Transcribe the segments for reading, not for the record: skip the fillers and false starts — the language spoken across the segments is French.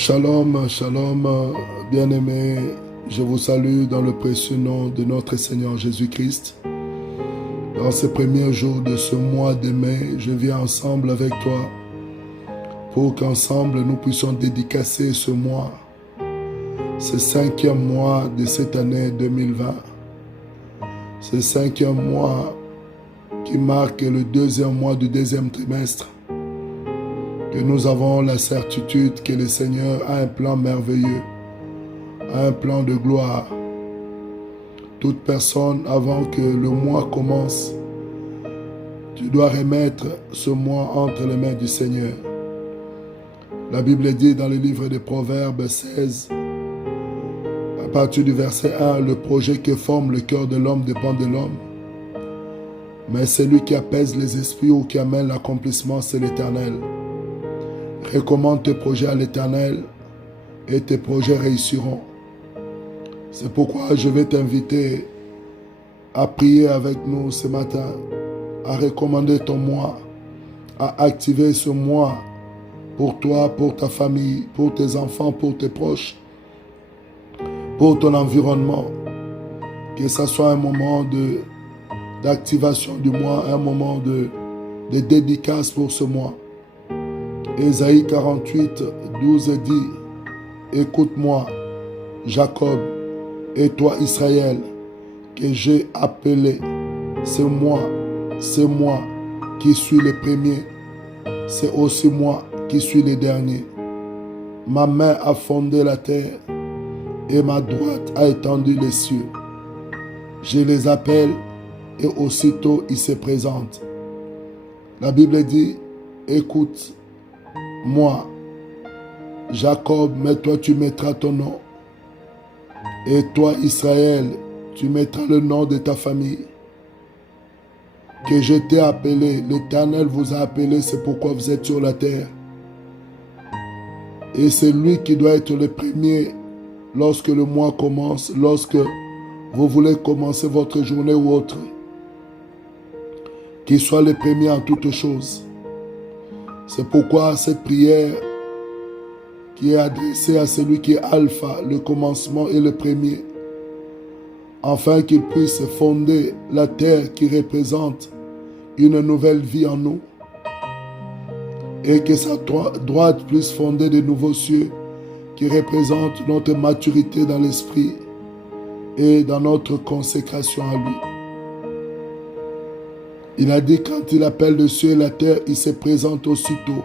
Shalom, shalom, bien-aimés, je vous salue dans le précieux nom de notre Seigneur Jésus-Christ. Dans ces premiers jours de ce mois de mai, je viens ensemble avec toi pour qu'ensemble nous puissions dédicacer ce mois, ce 5e mois de cette année 2020, ce 5e mois qui marque le 2e mois du 2e trimestre, que nous avons la certitude que le Seigneur a un plan merveilleux, a un plan de gloire. Toute personne, avant que le mois commence, tu dois remettre ce mois entre les mains du Seigneur. La Bible dit dans le livre des Proverbes 16, à partir du verset 1, le projet que forme le cœur de l'homme dépend de l'homme. Mais celui qui apaise les esprits ou qui amène l'accomplissement, c'est l'Éternel. Recommande tes projets à l'Éternel et tes projets réussiront. C'est pourquoi je vais t'inviter à prier avec nous ce matin, à recommander ton mois, à activer ce mois pour toi, pour ta famille, pour tes enfants, pour tes proches, pour ton environnement. Que ce soit un moment d'activation du mois, un moment de dédicace pour ce mois. Ésaïe 48, 12 dit, « Écoute-moi, Jacob, et toi Israël, que j'ai appelé, c'est moi qui suis le premier, c'est aussi moi qui suis le dernier. Ma main a fondé la terre et ma droite a étendu les cieux. Je les appelle et aussitôt ils se présentent. » La Bible dit, « Écoute, moi, Jacob, mais toi tu mettras ton nom. Et toi, Israël, tu mettras le nom de ta famille. Que je t'ai appelé, l'Éternel vous a appelé, c'est pourquoi vous êtes sur la terre. Et c'est lui qui doit être le premier lorsque le mois commence, lorsque vous voulez commencer votre journée ou autre. Qu'il soit le premier en toutes choses. C'est pourquoi cette prière qui est adressée à celui qui est Alpha, le commencement et le premier, afin qu'il puisse fonder la terre qui représente une nouvelle vie en nous, et que sa droite puisse fonder de nouveaux cieux qui représentent notre maturité dans l'esprit et dans notre consécration à lui. Il a dit quand il appelle le ciel et la terre, il se présente aussitôt.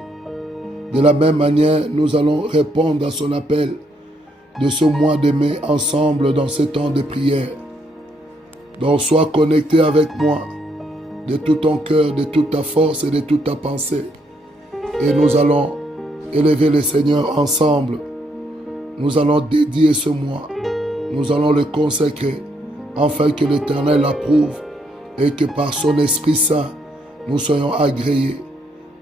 De la même manière, nous allons répondre à son appel de ce mois de mai ensemble dans ce temps de prière. Donc sois connecté avec moi de tout ton cœur, de toute ta force et de toute ta pensée. Et nous allons élever le Seigneur ensemble. Nous allons dédier ce mois. Nous allons le consacrer afin que l'Éternel approuve et que par son Esprit Saint, nous soyons agréés.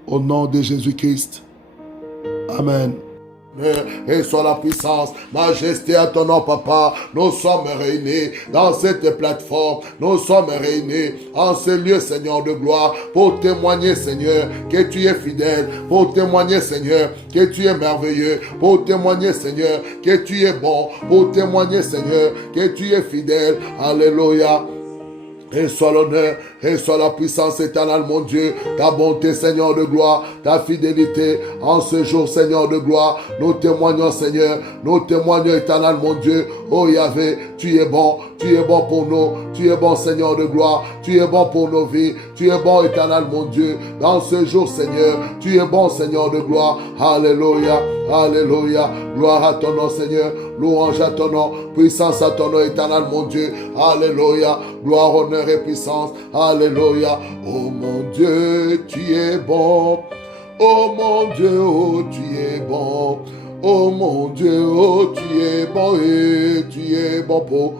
Au nom de Jésus-Christ. Amen. Et soit la puissance, majesté à ton nom, Papa. Nous sommes réunis dans cette plateforme. Nous sommes réunis en ce lieu, Seigneur de gloire, pour témoigner, Seigneur, que tu es fidèle, pour témoigner, Seigneur, que tu es merveilleux, pour témoigner, Seigneur, que tu es bon, pour témoigner, Seigneur, que tu es fidèle. Alléluia. Et soit l'honneur, et soit la puissance éternelle, mon Dieu, ta bonté, Seigneur de gloire, ta fidélité, en ce jour, Seigneur de gloire, nous témoignons, Seigneur, nous témoignons, éternel, mon Dieu, oh Yahvé, tu es bon pour nous, tu es bon, Seigneur de gloire, tu es bon pour nos vies, tu es bon, éternel, mon Dieu, dans ce jour, Seigneur, tu es bon, Seigneur de gloire, alléluia, alléluia, gloire à ton nom, Seigneur, louange à ton nom, puissance à ton nom, éternel, mon Dieu, alléluia, gloire, honneur et puissance, alléluia, oh mon Dieu, tu es bon, oh mon Dieu, oh tu es bon, oh mon Dieu, oh tu es bon et tu es bon pour,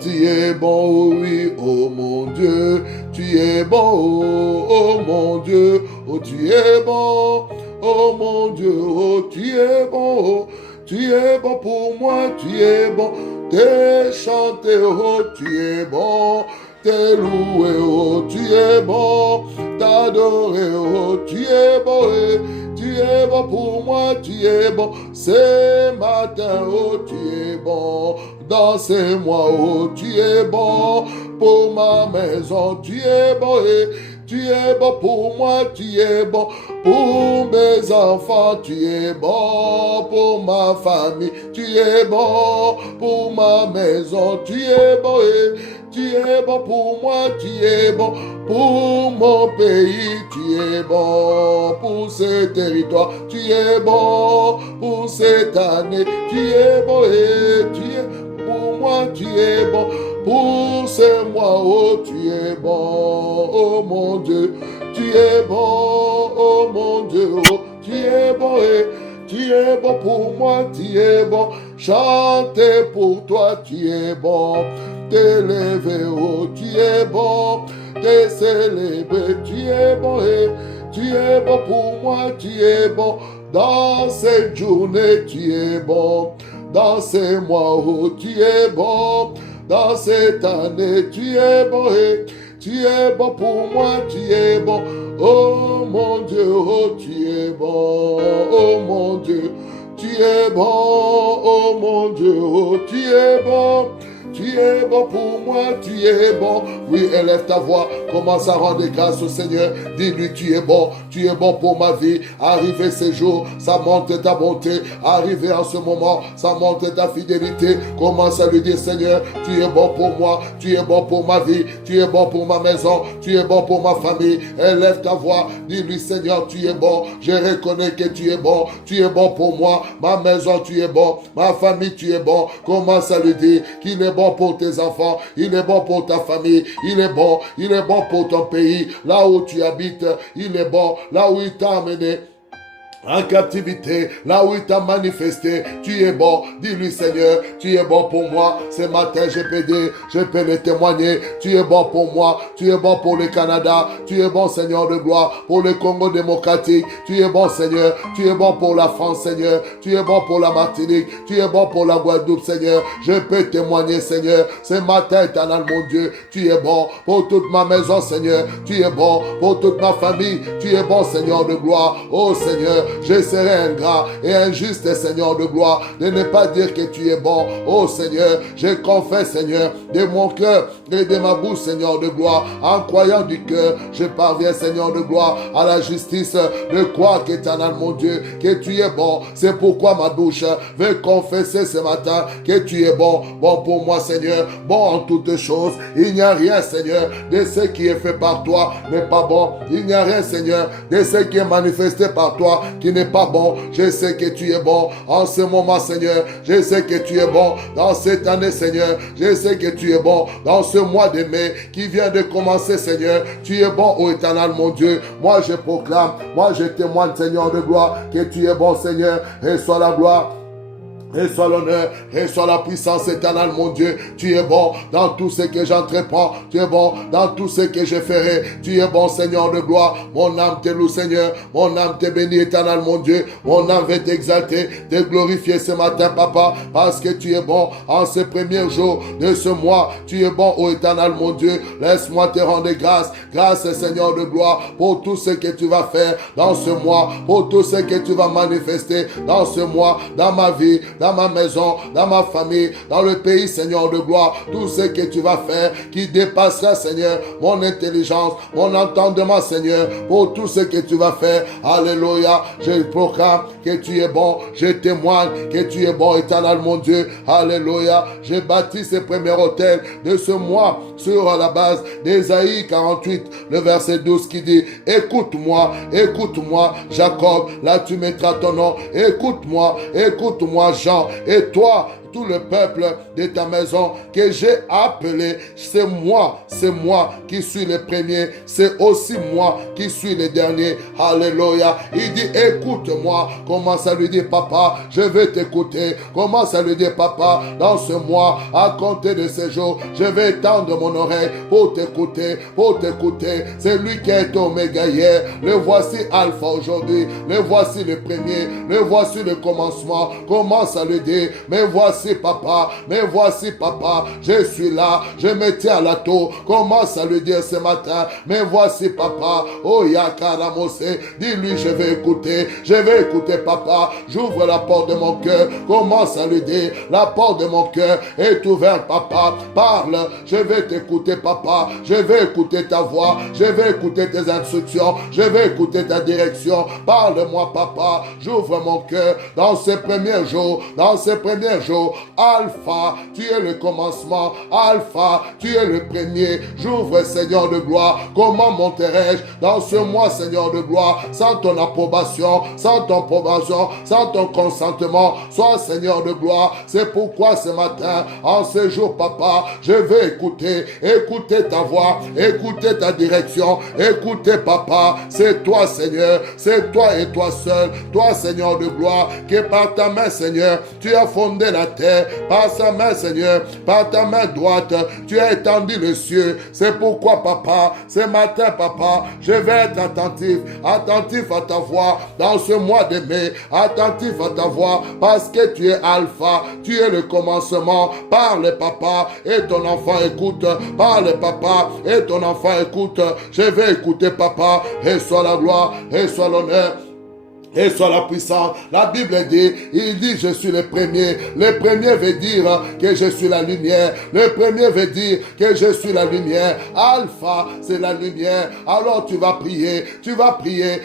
tu es bon, oh oui, oh mon Dieu, tu es bon, oh mon Dieu, oh tu es bon, oh mon Dieu, oh tu es bon, oh, tu es bon pour moi, tu es bon, t'es chanté, oh tu es bon, t'es loué, oh tu es bon, t'adorer, oh tu es bon, et tu es bon pour moi, tu es bon. Ce matin, oh, tu es bon. Dans ces mois, oh, tu es bon. Pour ma maison, tu es bon. Et tu es bon pour moi, tu es bon. Pour mes enfants, tu es bon. Pour ma famille, tu es bon. Pour ma maison, tu es bon. Et tu es bon pour moi, tu es bon. Pour mon pays, tu es bon. Pour ce territoire, tu es bon. Pour cette année, tu es bon. Et tu es pour moi, tu es bon. Pour ce mois, oh, tu es bon. Oh mon Dieu, tu es bon. Oh mon Dieu, oh, tu es bon. Et tu es bon pour moi, tu es bon. Chanter pour toi, tu es bon. T'élever, oh, tu es bon. Te célébrer, tu es bon. Et tu es bon pour moi, tu es bon. Dans cette journée, tu es bon. Dans ces mois, oh, tu es bon. Dans cette année, tu es bon. Et tu es bon pour moi, tu es bon. Oh mon Dieu, oh, tu es bon. Oh mon Dieu, tu es bon. Oh mon Dieu, oh, tu es bon. Tu es bon pour moi, tu es bon. Oui, élève ta voix, commence à rendre grâce au Seigneur. Dis-lui, tu es bon pour ma vie. Arrivé ces jours, ça montre ta bonté. Arrivé en ce moment, ça montre ta fidélité. Commence à lui dire, Seigneur, tu es bon pour moi, tu es bon pour ma vie, tu es bon pour ma maison, tu es bon pour ma famille. Élève ta voix, dis-lui, Seigneur, tu es bon. Je reconnais que tu es bon pour moi. Ma maison, tu es bon, ma famille, tu es bon. Commence à lui dire qu'il est bon pour tes enfants, il est bon pour ta famille, il est bon pour ton pays, là où tu habites, il est bon, là où il t'a amené en captivité, là où il t'a manifesté, tu es bon. Dis-lui, Seigneur, tu es bon pour moi. Ce matin, je peux le témoigner. Tu es bon pour moi. Tu es bon pour le Canada. Tu es bon, Seigneur de gloire, pour le Congo démocratique. Tu es bon, Seigneur. Tu es bon pour la France, Seigneur. Tu es bon pour la Martinique. Tu es bon pour la Guadeloupe, Seigneur. Je peux témoigner, Seigneur. Ce matin, éternel, mon Dieu, tu es bon pour toute ma maison, Seigneur. Tu es bon pour toute ma famille. Tu es bon, Seigneur de gloire. Oh, Seigneur, je serai ingrat et injuste, Seigneur de gloire, de ne pas dire que tu es bon. Oh Seigneur, je confesse, Seigneur, de mon cœur et de ma bouche, Seigneur de gloire, en croyant du cœur, je parviens, Seigneur de gloire, à la justice de croire qu'éternel mon Dieu, que tu es bon. C'est pourquoi ma bouche veut confesser ce matin que tu es bon, bon pour moi, Seigneur, bon en toutes choses. Il n'y a rien, Seigneur, de ce qui est fait par toi n'est pas bon. Il n'y a rien, Seigneur, de ce qui est manifesté par toi qui n'est pas bon. Je sais que tu es bon en ce moment, Seigneur. Je sais que tu es bon dans cette année, Seigneur. Je sais que tu es bon dans ce mois de mai qui vient de commencer, Seigneur. Tu es bon, ô éternel, mon Dieu. Moi, je proclame, moi, je témoigne, Seigneur de gloire, que tu es bon, Seigneur. Et soit la gloire, reçois l'honneur, reçois la puissance éternelle, mon Dieu. Tu es bon dans tout ce que j'entreprends. Tu es bon dans tout ce que je ferai. Tu es bon, Seigneur de gloire. Mon âme te loue, Seigneur. Mon âme te bénit, éternel, mon Dieu. Mon âme veut t'exalter, te glorifier ce matin, Papa, parce que tu es bon en ce premier jour de ce mois. Tu es bon, ô éternel, mon Dieu. Laisse-moi te rendre grâce. Grâce, Seigneur de gloire, pour tout ce que tu vas faire dans ce mois, pour tout ce que tu vas manifester dans ce mois, dans ma vie, dans ma maison, dans ma famille, dans le pays, Seigneur de gloire, tout ce que tu vas faire qui dépassera, Seigneur, mon intelligence, mon entendement, Seigneur, pour tout ce que tu vas faire. Alléluia, je proclame que tu es bon, je témoigne que tu es bon, éternel, mon Dieu. Alléluia, j'ai bâti ce premier hôtel de ce mois sur la base d'Ésaïe 48, le verset 12 qui dit, écoute-moi, écoute-moi, Jacob, là tu mettras ton nom, écoute-moi, écoute-moi, Jean, et toi, tout le peuple de ta maison que j'ai appelé, c'est moi qui suis le premier, c'est aussi moi qui suis le dernier. Alléluia. Il dit, écoute-moi. Commence à lui dire, papa, je vais t'écouter. Commence à lui dire, papa, dans ce mois, à compter de ces jours, je vais tendre mon oreille pour t'écouter, pour t'écouter. C'est lui qui est Oméga hier. Le voici Alpha aujourd'hui. Le voici le premier. Le voici le commencement. Commence à lui dire, mais voici voici, papa. Mais voici, papa. Je suis là. Je me tiens à la tour. Commence à lui dire ce matin. Mais voici, papa. Oh, Yakaramose. Dis-lui, je vais écouter. Je vais écouter, papa. J'ouvre la porte de mon cœur. Commence à lui dire, la porte de mon cœur est ouverte, papa. Parle. Je vais t'écouter, papa. Je vais écouter ta voix. Je vais écouter tes instructions. Je vais écouter ta direction. Parle-moi, papa. J'ouvre mon cœur dans ces premiers jours. Dans ces premiers jours. Alpha, tu es le commencement. Alpha, tu es le premier. J'ouvre, Seigneur de gloire. Comment monterai-je dans ce mois, Seigneur de gloire, sans ton approbation, sans ton approbation, sans ton consentement? Sois, Seigneur de gloire. C'est pourquoi ce matin, en ce jour, papa, je vais écouter ta voix, écouter ta direction, écouter, papa. C'est toi, Seigneur, c'est toi et toi seul, toi, Seigneur de gloire, qui par ta main, Seigneur, tu as fondé la terre, par sa main, Seigneur, par ta main droite, tu as étendu le cieux. C'est pourquoi, papa, ce matin, papa, je vais être attentif à ta voix dans ce mois de mai, attentif à ta voix, parce que tu es Alpha, tu es le commencement. Parle, papa, et ton enfant écoute. Parle, papa, et ton enfant écoute. Je vais écouter, papa, et soit la gloire, et soit l'honneur, et soit la puissance. La Bible dit, il dit, je suis le premier. Le premier veut dire que je suis la lumière. Le premier veut dire que je suis la lumière. Alpha, c'est la lumière. Alors tu vas prier.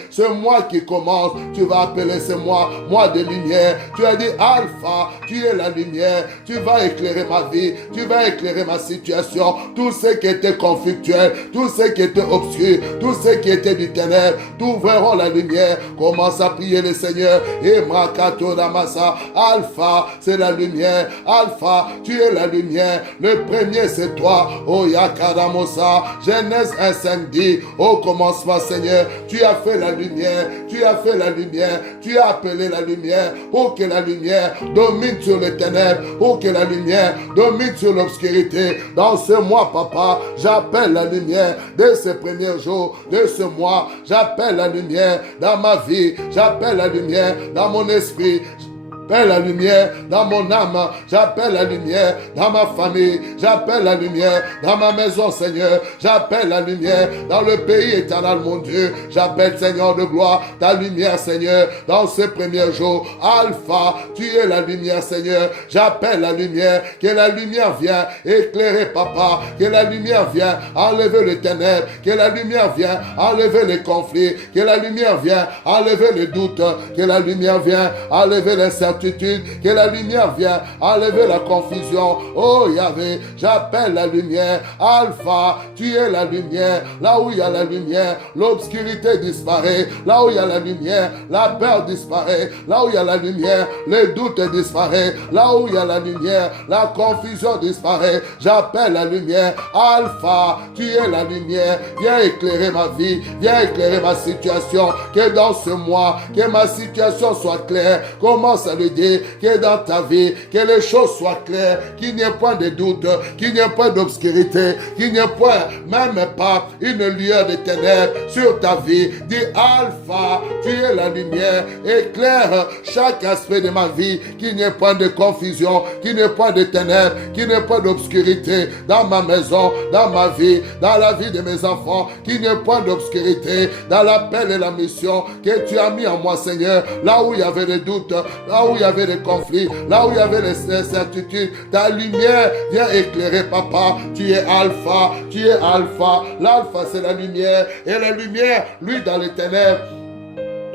Ce mois qui commence, tu vas appeler ce mois de lumière. Tu as dit, Alpha, tu es la lumière. Tu vas éclairer ma vie. Tu vas éclairer ma situation. Tout ce qui était conflictuel, tout ce qui était obscur, tout ce qui était du ténèbre, t'ouvriront la lumière. Commence à prier le Seigneur. Et Makato Ramasa. Alpha, c'est la lumière. Alpha, tu es la lumière. Le premier, c'est toi. Oh Yakaramosa. Genèse 1:5 dit, au commencement, Seigneur, tu as fait la lumière. Tu as fait la lumière. Tu as appelé la lumière pour que la lumière domine sur les ténèbres, pour que la lumière domine sur l'obscurité. Dans ce mois, papa, j'appelle la lumière. Dès ces premiers jours de ce mois, j'appelle la lumière dans ma vie. J'appelle la lumière dans mon esprit. J'appelle la lumière dans mon âme. J'appelle la lumière dans ma famille. J'appelle la lumière dans ma maison, Seigneur. J'appelle la lumière dans le pays éternel, mon Dieu. J'appelle, Seigneur de gloire, ta lumière, Seigneur, dans ces premiers jours. Alpha, tu es la lumière, Seigneur. J'appelle la lumière. Que la lumière vienne éclairer, papa. Que la lumière vienne enlever les ténèbres. Que la lumière vienne enlever les conflits. Que la lumière vienne enlever les doutes. Que la lumière vienne enlever l'incertitude. Que la lumière vienne enlever la confusion. Oh Yahvé, j'appelle la lumière. Alpha, tu es la lumière. Là où il y a la lumière, l'obscurité disparaît. Là où il y a la lumière, la peur disparaît. Là où il y a la lumière, le doute disparaît. Là où il y a la lumière, la confusion disparaît. J'appelle la lumière. Alpha, tu es la lumière. Viens éclairer ma vie. Viens éclairer ma situation. Que dans ce mois, que ma situation soit claire. Commence à le dire, que dans ta vie, que les choses soient claires, qu'il n'y ait point de doute, qu'il n'y ait point d'obscurité, qu'il n'y ait point, même pas une lueur de ténèbres sur ta vie. Dis Alpha, tu es la lumière, éclaire chaque aspect de ma vie, qu'il n'y ait point de confusion, qu'il n'y ait point de ténèbres, qu'il n'y ait point d'obscurité dans ma maison, dans ma vie, dans la vie de mes enfants, qu'il n'y ait point d'obscurité dans l'appel et la mission que tu as mis en moi, Seigneur, là où il y avait des doutes, là où il y avait des conflits, là où il y avait les incertitudes, ta lumière vient éclairer, papa. Tu es Alpha, tu es Alpha. L'Alpha, c'est la lumière. Et la lumière, lui, dans les ténèbres,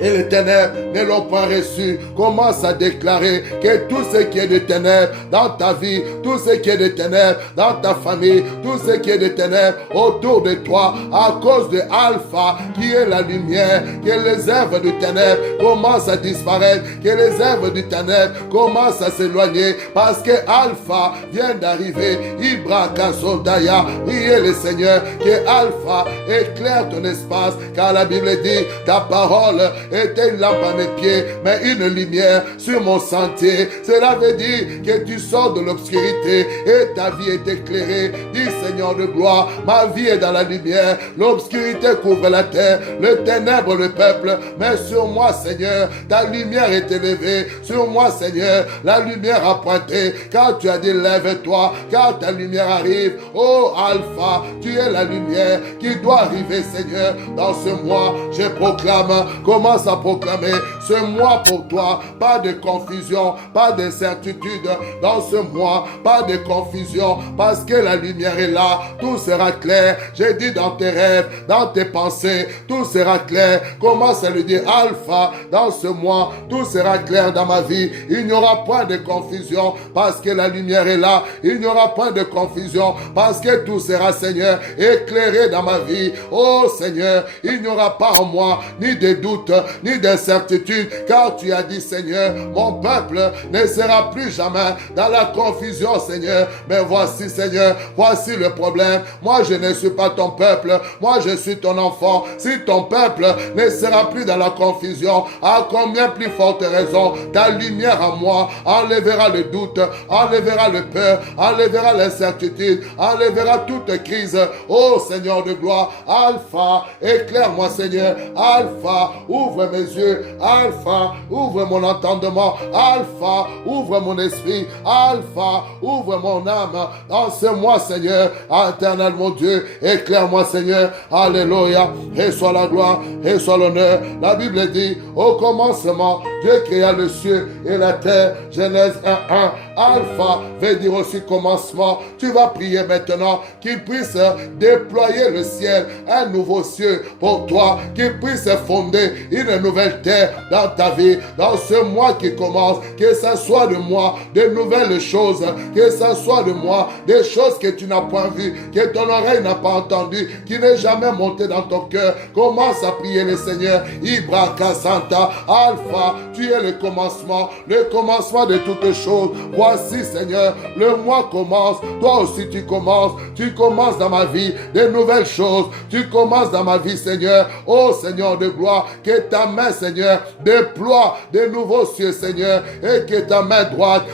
et les ténèbres ne l'ont pas reçu. Commence à déclarer que tout ce qui est de ténèbres dans ta vie, tout ce qui est de ténèbres dans ta famille, tout ce qui est de ténèbres autour de toi, à cause de Alpha, qui est la lumière, que les œuvres du ténèbres commencent à disparaître, que les œuvres du ténèbres commencent à s'éloigner, parce que Alpha vient d'arriver. Ibraka Soldaya, priez le Seigneur, que Alpha éclaire ton espace, car la Bible dit, ta parole était une lampe à mes pieds, mais une lumière sur mon sentier. Cela veut dire que tu sors de l'obscurité et ta vie est éclairée. Dis Seigneur de gloire, ma vie est dans la lumière. L'obscurité couvre la terre, le ténèbre le peuple, mais sur moi Seigneur, ta lumière est élevée. Sur moi Seigneur, la lumière a pointé, car tu as dit lève-toi, car ta lumière arrive. Oh Alpha, tu es la lumière qui doit arriver Seigneur. Dans ce mois, je proclame, commence à proclamer ce mois pour toi. Pas de confusion, pas d'incertitude dans ce mois, pas de confusion, parce que la lumière est là, tout sera clair. J'ai dit dans tes rêves, dans tes pensées, tout sera clair. Commence à le dire, Alpha, dans ce mois, tout sera clair dans ma vie. Il n'y aura point de confusion, parce que la lumière est là. Il n'y aura point de confusion, parce que tout sera, Seigneur, éclairé dans ma vie. Oh Seigneur, il n'y aura pas en moi ni de doute, ni d'incertitude, car tu as dit, Seigneur, mon peuple ne sera plus jamais dans la confusion, Seigneur. Mais voici, Seigneur, voici le problème. Moi, je ne suis pas ton peuple. Moi, je suis ton enfant. Si ton peuple ne sera plus dans la confusion, à combien plus forte raison, ta lumière en moi enlèvera le doute, enlèvera le peur, enlèvera l'incertitude, enlèvera toute crise. Oh Seigneur de gloire, Alpha, éclaire-moi Seigneur. Alpha, ouvre mes yeux. Alpha, ouvre mon entendement. Alpha, ouvre mon esprit. Alpha, ouvre mon âme. En ce mois Seigneur, éternel mon Dieu, éclaire-moi Seigneur. Alléluia. Et soit la gloire, et soit l'honneur. La Bible dit, au commencement, Dieu créa le ciel et la terre. Genèse 1:1. Alpha veut dire aussi commencement. Tu vas prier maintenant qu'il puisse déployer le ciel, un nouveau ciel pour toi, qu'il puisse fonder une nouvelle terre dans ta vie, dans ce mois qui commence, que ce soit de moi de nouvelles choses, que ce soit de moi des choses que tu n'as point vues, que ton oreille n'a pas entendues, qui n'est jamais monté dans ton cœur. Commence à prier le Seigneur. Ibraka Santa, Alpha, tu es le commencement de toutes choses. Voici Seigneur, le mois commence, toi aussi tu commences dans ma vie de nouvelles choses, tu commences dans ma vie Seigneur. Oh Seigneur de gloire, que ta main Seigneur déploie de nouveaux cieux Seigneur, et que ta main droite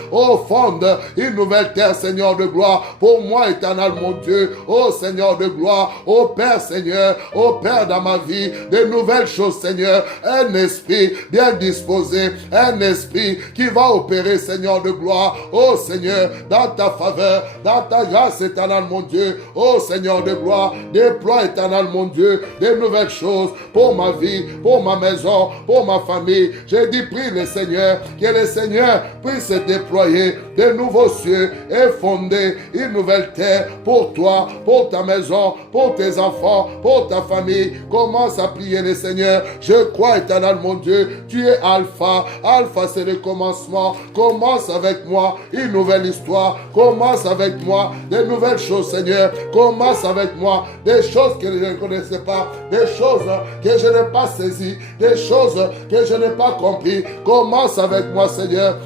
fonde une nouvelle terre Seigneur de gloire, pour moi éternel mon Dieu. Oh Seigneur de gloire, oh Père Seigneur, oh Père dans ma vie, de nouvelles choses Seigneur, un esprit bien disposé, un esprit qui va opérer Seigneur de gloire. Oh Seigneur, dans ta faveur, dans ta grâce éternelle mon Dieu. Oh Seigneur de gloire, déploie éternel mon Dieu de nouvelles choses pour ma vie, pour ma maison, pour ma famille. J'ai dit prie le Seigneur, que le Seigneur puisse déployer de nouveaux cieux et fonder une nouvelle terre pour toi, pour ta maison, pour tes enfants, pour ta famille. Commence à prier le Seigneur. Je crois éternel mon Dieu, tu es Alpha. Alpha c'est le commencement. Commence avec moi une nouvelle histoire. Commence avec moi des nouvelles choses Seigneur. Commence avec moi des choses que je ne connaissais pas, des choses que je n'ai pas saisies, des choses que je n'ai pas compris. Commence avec moi Seigneur.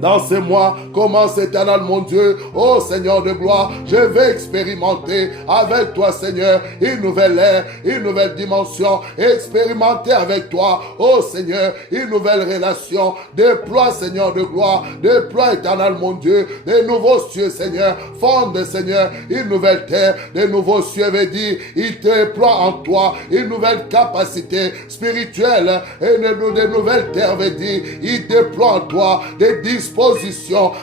Dans ces mois, commence éternel mon Dieu, oh Seigneur de gloire, je vais expérimenter avec toi Seigneur, une nouvelle ère, une nouvelle dimension, expérimenter avec toi, oh Seigneur, une nouvelle relation, déploie Seigneur de gloire, déploie éternel mon Dieu, de nouveaux cieux Seigneur, fonde Seigneur, une nouvelle terre, de nouveaux cieux veut dire, il déploie en toi une nouvelle capacité spirituelle, et de nouvelles terres veut dire, il déploie en toi des dispositions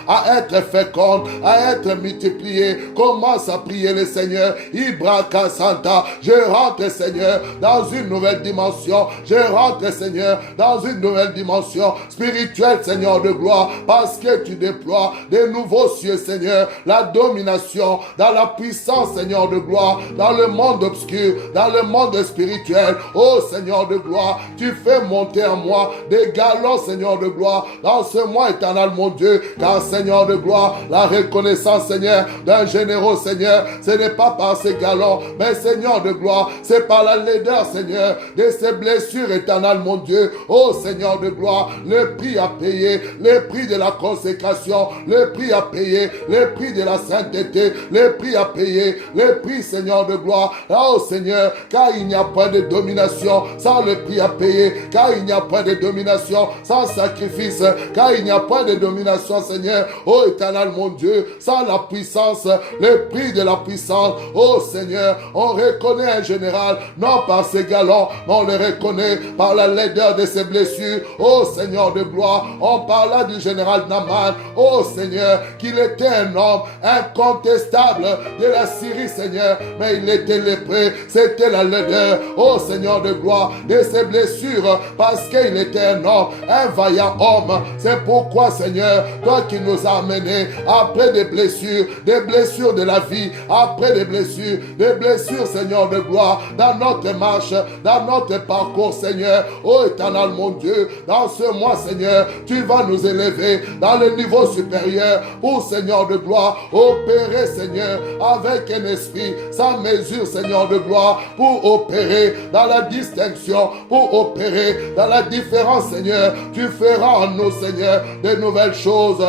à être féconde, à être multipliée. Commence à prier le Seigneur. Ibraka Santa, je rentre Seigneur dans une nouvelle dimension. Je rentre Seigneur dans une nouvelle dimension spirituelle Seigneur de gloire, parce que tu déploies de nouveaux cieux Seigneur, la domination dans la puissance Seigneur de gloire, dans le monde obscur, dans le monde spirituel. Oh Seigneur de gloire, tu fais monter en moi des galons Seigneur de gloire dans ce mois éternel mon Dieu, car Seigneur de gloire, la reconnaissance, Seigneur, d'un généreux, Seigneur, ce n'est pas par ses galons, mais Seigneur de gloire, c'est par la laideur, Seigneur, de ses blessures éternelles, mon Dieu. Oh Seigneur de gloire, le prix à payer, le prix de la consécration, le prix à payer, le prix de la sainteté, le prix à payer, le prix, Seigneur de gloire. Oh Seigneur, car il n'y a pas de domination sans le prix à payer, car il n'y a pas de domination sans sacrifice, car il n'y a pas de domination, Seigneur, oh éternel mon Dieu, sans la puissance, le prix de la puissance. Oh Seigneur, on reconnaît un général, non par ses galons, mais on le reconnaît par la laideur de ses blessures. Oh Seigneur de gloire, on parla du général Naaman, oh Seigneur, qu'il était un homme incontestable de la Syrie, Seigneur, mais il était lépreux, c'était la laideur, oh Seigneur de gloire, de ses blessures, parce qu'il était un homme, un vaillant homme. C'est pourquoi, Seigneur, toi qui nous as amenés après des blessures de la vie, après des blessures, Seigneur de gloire, dans notre marche, dans notre parcours, Seigneur, oh éternel mon Dieu, dans ce mois, Seigneur, tu vas nous élever dans le niveau supérieur pour, Seigneur de gloire, opérer, Seigneur, avec un esprit sans mesure, Seigneur de gloire, pour opérer dans la distinction, pour opérer dans la différence, Seigneur. Tu feras en nous, Seigneur, de nouvelles choses,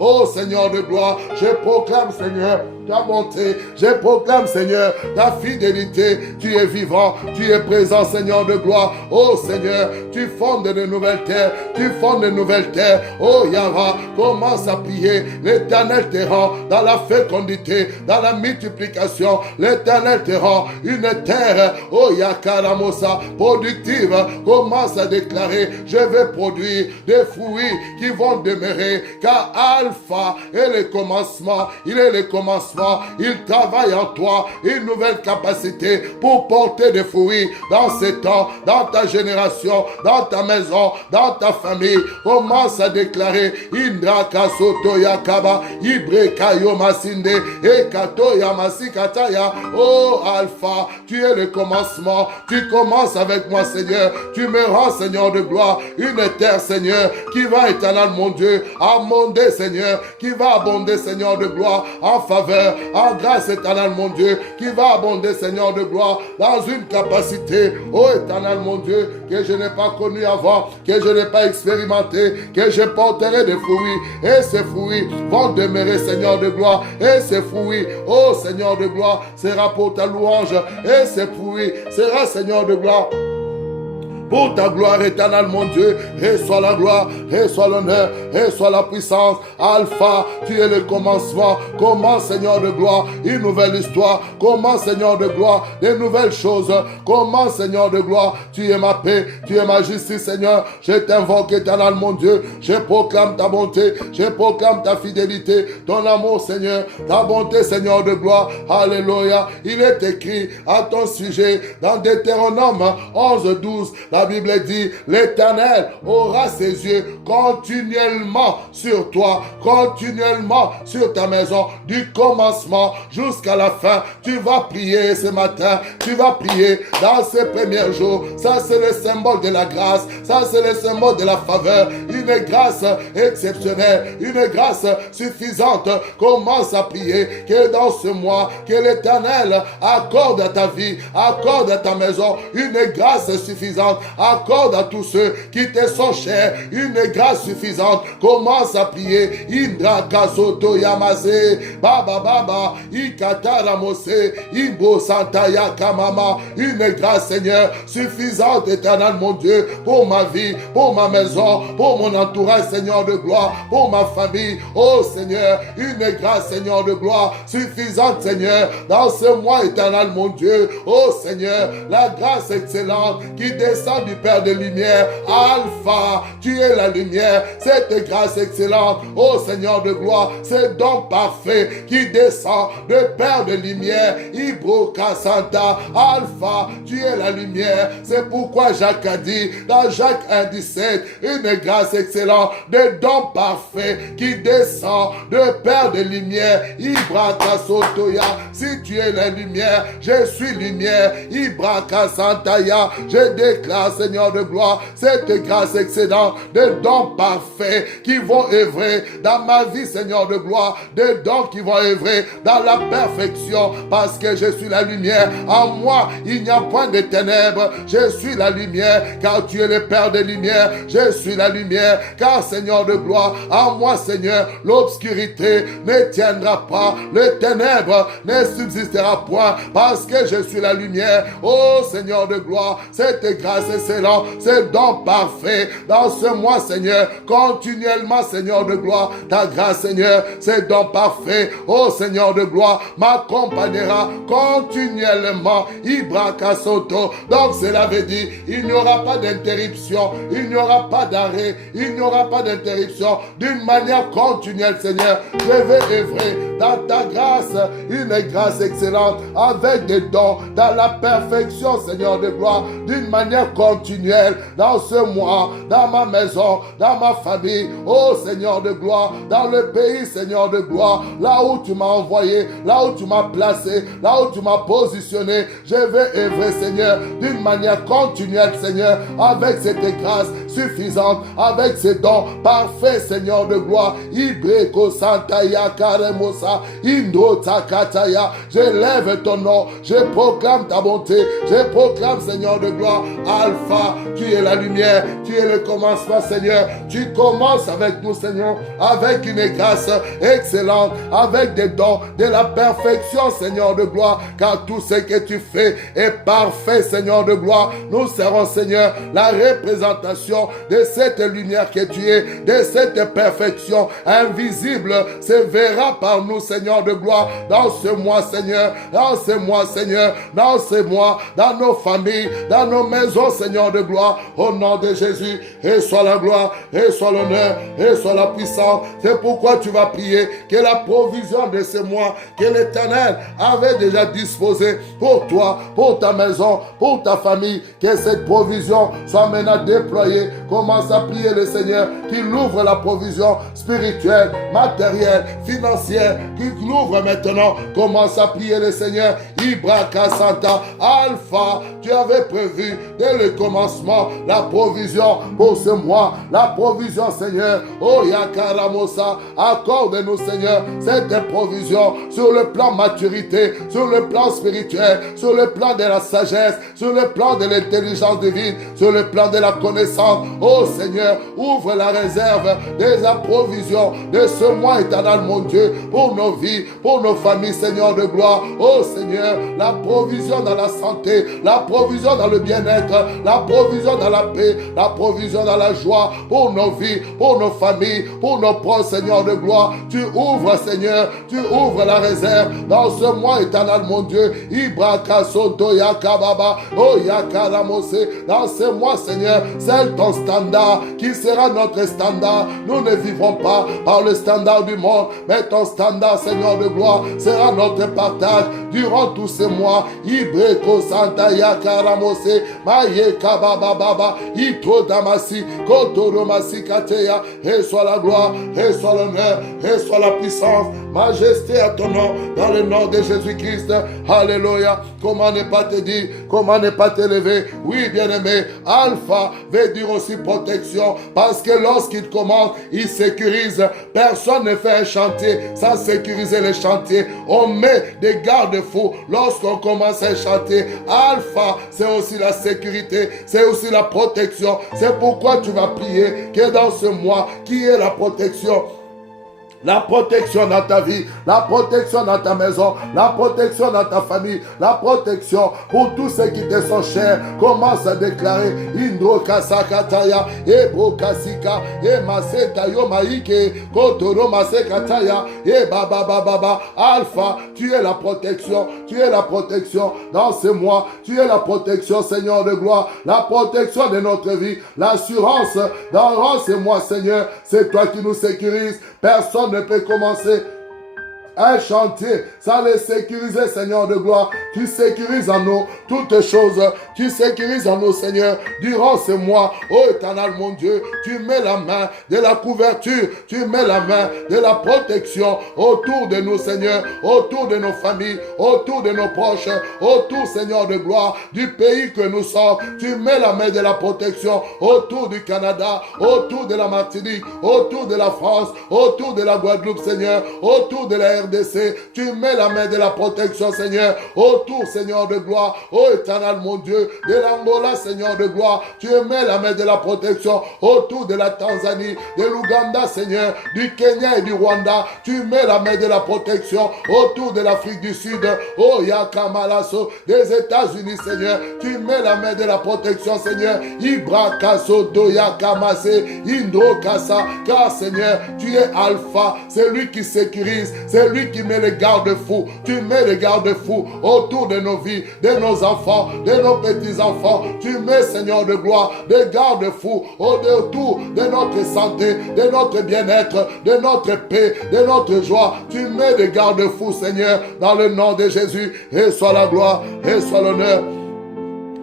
oh Seigneur de gloire. Je proclame, Seigneur, ta bonté, je proclame, Seigneur, ta fidélité. Tu es vivant, tu es présent, Seigneur de gloire. Oh Seigneur, tu fondes de nouvelles terres, Oh Yahweh, commence à prier. L'Éternel te rend dans la fécondité, dans la multiplication. L'Éternel te rend une terre, oh Yakaramosa, productive. Commence à déclarer, je vais produire des fruits qui vont demeurer, car Alpha est le commencement, il est le commencement. Il travaille en toi une nouvelle capacité pour porter des fruits dans ces temps, dans ta génération, dans ta maison, dans ta famille. Commence à déclarer Indra Kasoto Yakaba, Ibre Kayo Masinde, Ekato Yamasikataya. Oh Alpha, tu es le commencement. Tu commences avec moi, Seigneur. Tu me rends, Seigneur de gloire, une terre, Seigneur, qui va, éternel mon Dieu, abonder, Seigneur, qui va abonder, Seigneur de gloire, en faveur, en grâce, éternel mon Dieu, qui va abonder, Seigneur de gloire, dans une capacité, oh éternel mon Dieu, que je n'ai pas connu avant, que je n'ai pas expérimenté, que je porterai des fruits, et ces fruits vont demeurer, Seigneur de gloire, et ces fruits, oh Seigneur de gloire, sera pour ta louange, et ces fruits sera, Seigneur de gloire, pour ta gloire éternelle, mon Dieu. Reçois la gloire, reçois l'honneur, reçois la puissance. Alpha, tu es le commencement. Commence, Seigneur de gloire, une nouvelle histoire. Commence, Seigneur de gloire, des nouvelles choses. Commence, Seigneur de gloire, tu es ma paix, tu es ma justice, Seigneur. Je t'invoque, éternel, mon Dieu. Je proclame ta bonté, je proclame ta fidélité, ton amour, Seigneur, ta bonté, Seigneur de gloire. Alléluia. Il est écrit à ton sujet dans Deutéronome 11:12. La Bible dit, l'Éternel aura ses yeux continuellement sur toi, continuellement sur ta maison, du commencement jusqu'à la fin. Tu vas prier ce matin, tu vas prier dans ces premiers jours. Ça, c'est le symbole de la grâce, ça, c'est le symbole de la faveur. Une grâce exceptionnelle, une grâce suffisante. Commence à prier que dans ce mois, que l'Éternel accorde à ta vie, accorde à ta maison une grâce suffisante. Accorde à tous ceux qui te sont chers une grâce suffisante. Commence à prier. Indra Kasoto Yamase, Baba Baba, Ikatara Mose, Ibo Santaya Kamama. Une grâce, Seigneur, suffisante, éternel, mon Dieu, pour ma vie, pour ma maison, pour mon entourage, Seigneur de gloire, pour ma famille. Oh Seigneur, une grâce, Seigneur de gloire, suffisante, Seigneur, dans ce mois, éternel, mon Dieu. Oh Seigneur, la grâce excellente qui descend du Père de lumière, Alpha, tu es la lumière, cette grâce excellente, oh Seigneur de gloire, ce don parfait qui descend de Père de lumière, Ibroka Santa, Alpha, tu es la lumière, c'est pourquoi Jacques a dit, dans Jacques 1:17, une grâce excellente, de don parfait qui descend de Père de lumière, Ibraka Sotoya, si tu es la lumière, je suis lumière, Ibraka Santaya, je déclare grâce, Seigneur de gloire, cette grâce excédente, des dons parfaits qui vont œuvrer dans ma vie, Seigneur de gloire, des dons qui vont œuvrer dans la perfection, parce que je suis la lumière. En moi, il n'y a point de ténèbres. Je suis la lumière, car tu es le Père des lumières. Je suis la lumière, car Seigneur de gloire, en moi, Seigneur, l'obscurité ne tiendra pas, le ténèbre ne subsistera point, parce que je suis la lumière. Oh Seigneur de gloire, cette grâce excellente, ce don parfait dans ce mois, Seigneur, continuellement, Seigneur de gloire, ta grâce, Seigneur, ce don parfait, oh Seigneur de gloire, m'accompagnera continuellement. Ibraka Soto. Donc cela veut dire, il n'y aura pas d'interruption, il n'y aura pas d'arrêt, il n'y aura pas d'interruption. D'une manière continuelle, Seigneur, je vais œuvrer dans ta grâce, une grâce excellente, avec des dons, dans la perfection, Seigneur de gloire, d'une manière continuelle, dans ce mois, dans ma maison, dans ma famille, oh Seigneur de gloire, dans le pays, Seigneur de gloire, là où tu m'as envoyé, là où tu m'as placé, là où tu m'as positionné, je vais œuvrer, Seigneur, d'une manière continuelle, Seigneur, avec cette grâce suffisante, avec ces dons parfaits, Seigneur de gloire. Ibreko Santaya Karemosa, Indro Takataya, je lève ton nom, je proclame ta bonté, je proclame, Seigneur de gloire, Alpha, tu es la lumière, tu es le commencement, Seigneur, tu commences avec nous, Seigneur, avec une grâce excellente, avec des dons de la perfection, Seigneur de gloire, car tout ce que tu fais est parfait, Seigneur de gloire. Nous serons, Seigneur, la représentation de cette lumière que tu es, de cette perfection invisible se verra par nous, Seigneur de gloire, dans ce mois, Seigneur, dans ce mois, Seigneur, dans ce mois, dans nos familles, dans nos maisons, Seigneur de gloire, au nom de Jésus, et soit la gloire, et soit l'honneur, et soit la puissance. C'est pourquoi tu vas prier que la provision de ce mois, que l'Éternel avait déjà disposé pour toi, pour ta maison, pour ta famille, que cette provision soit maintenant déployée. Commence à prier le Seigneur qu'il ouvre la provision spirituelle, matérielle, financière, qu'il ouvre maintenant. Commence à prier le Seigneur. Ibraka Santa, Alpha, tu avais prévu dès le commencement la provision pour ce mois, la provision, Seigneur. Oh Yakaramosa, accorde-nous, Seigneur, cette provision sur le plan maturité, sur le plan spirituel, sur le plan de la sagesse, sur le plan de l'intelligence divine, sur le plan de la connaissance. Oh Seigneur, ouvre la réserve des approvisions de ce mois éternel, mon Dieu, pour nos vies, pour nos familles, Seigneur de gloire. Oh Seigneur, la provision dans la santé, la provision dans le bien-être, la provision dans la paix, la provision dans la joie, pour nos vies, pour nos familles, pour nos proches, Seigneur de gloire. Tu ouvres, Seigneur, tu ouvres la réserve dans ce mois éternel, mon Dieu. Ibraka Soto Yakababa, oh Yakaramose, dans ce mois, Seigneur, c'est ton standard qui sera notre standard. Nous ne vivons pas par le standard du monde, mais ton standard, Seigneur de gloire, sera notre partage durant tous ces mois. Ibreko Santa Yakaramose, Maye Kababa Baba, Ito Damasi, Kotoromasi Kateya, et soit la gloire, et soit l'honneur, et soit la puissance, majesté à ton nom, dans le nom de Jésus-Christ. Alléluia. Comment ne pas te dire, comment ne pas t'élever? Oui, bien-aimé, Alpha veut dire aussi protection, parce que lorsqu'il commence, il sécurise. Personne ne fait un chantier sans sécuriser le chantier. On met des garde-fous lorsqu'on commence un chantier. Alpha, c'est aussi la sécurité, c'est aussi la protection. C'est pourquoi tu vas prier que dans ce mois, qui est la protection? La protection dans ta vie, la protection dans ta maison, la protection dans ta famille, la protection pour tous ceux qui te sont chers. Commence à déclarer Indro Kasakataya, Ebro Kasika, Maseta Yomaike, Kotoro Masekataya, Baba Baba, Alpha, tu es la protection, tu es la protection dans ce mois, tu es la protection, Seigneur de gloire, la protection de notre vie, l'assurance dans ce mois, Seigneur, c'est toi qui nous sécurises. Personne ne peut commencer un chantier. Ça les sécurisait, Seigneur de gloire. Tu sécurises en nous toutes choses. Tu sécurises en nous, Seigneur, durant ce mois. Oh éternel, mon Dieu, tu mets la main de la couverture, tu mets la main de la protection autour de nous, Seigneur, autour de nos familles, autour de nos proches, autour, Seigneur de gloire, du pays que nous sommes. Tu mets la main de la protection autour du Canada, autour de la Martinique, autour de la France, autour de la Guadeloupe, Seigneur, autour de la RDC. Tu mets la main de la protection, Seigneur, autour, Seigneur de gloire, oh éternel, mon Dieu, de l'Angola, Seigneur de gloire. Tu mets la main de la protection autour de la Tanzanie, de l'Ouganda, Seigneur, du Kenya et du Rwanda. Tu mets la main de la protection autour de l'Afrique du Sud, oh Yakamalaso, des États-Unis, Seigneur. Tu mets la main de la protection, Seigneur. Ibrakaso, Doyakamase, Indrokasa, car Seigneur, tu es Alpha, c'est lui qui sécurise, c'est lui qui met les garde-fous. Tu mets les garde-fous autour de nos vies, de nos enfants, de nos petits-enfants. Tu mets, Seigneur de gloire, des garde-fous autour de notre santé, de notre bien-être, de notre paix, de notre joie. Tu mets des garde-fous, Seigneur, dans le nom de Jésus. Et soit la gloire, et soit l'honneur,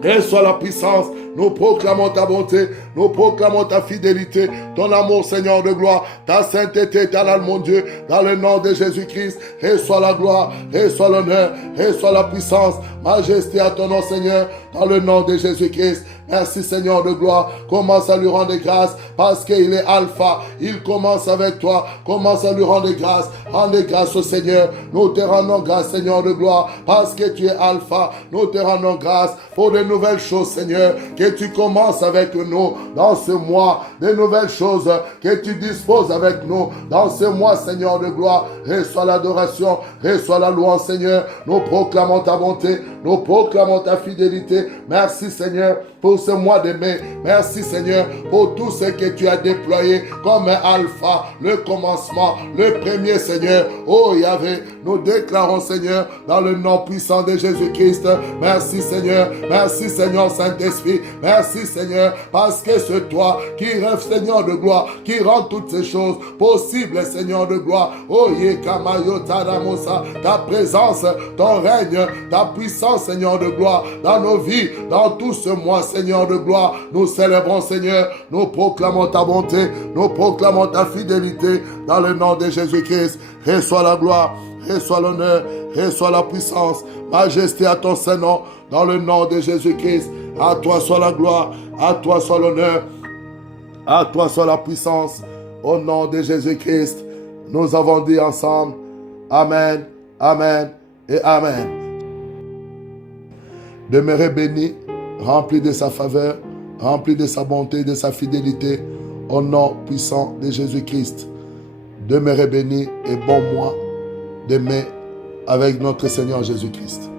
et soit la puissance. Nous proclamons ta bonté, nous proclamons ta fidélité, ton amour, Seigneur de gloire, ta sainteté, éternel, mon Dieu, dans le nom de Jésus-Christ. Et soit la gloire, et soit l'honneur, et soit la puissance, majesté à ton nom, Seigneur, dans le nom de Jésus-Christ. Merci, Seigneur de gloire. Commence à lui rendre grâce parce qu'il est Alpha. Il commence avec toi. Commence à lui rendre grâce. Rendez grâce au Seigneur. Nous te rendons grâce, Seigneur de gloire, parce que tu es Alpha. Nous te rendons grâce pour de nouvelles choses, Seigneur, que tu commences avec nous dans ce mois. De nouvelles choses que tu disposes avec nous dans ce mois, Seigneur de gloire. Reçois l'adoration, reçois la louange, Seigneur. Nous proclamons ta bonté, nous proclamons ta fidélité. Merci, Seigneur, pour ce mois de mai. Merci, Seigneur, pour tout ce que tu as déployé comme un alpha, le commencement, le premier, Seigneur. Oh Yahvé, nous déclarons, Seigneur, dans le nom puissant de Jésus-Christ. Merci, Seigneur. Merci, Seigneur Saint-Esprit. Merci, Seigneur, parce que c'est toi qui rêve, Seigneur de gloire, qui rend toutes ces choses possibles, Seigneur de gloire. Oh Yekamayo Tadamosa, ta présence, ton règne, ta puissance, Seigneur de gloire, dans nos vies, dans tout ce mois, Seigneur de gloire. Nous célébrons, Seigneur, nous proclamons ta bonté, nous proclamons ta fidélité dans le nom de Jésus-Christ. Reçois la gloire, reçois l'honneur, reçois la puissance, majesté à ton Saint-Nom, dans le nom de Jésus-Christ. À toi soit la gloire, à toi soit l'honneur, à toi soit la puissance, au nom de Jésus-Christ. Nous avons dit ensemble, Amen, Amen et Amen. Demeurez bénis, remplis de sa faveur, remplis de sa bonté, de sa fidélité, au nom puissant de Jésus-Christ. Demeurez bénis et bon mois de mai avec notre Seigneur Jésus-Christ.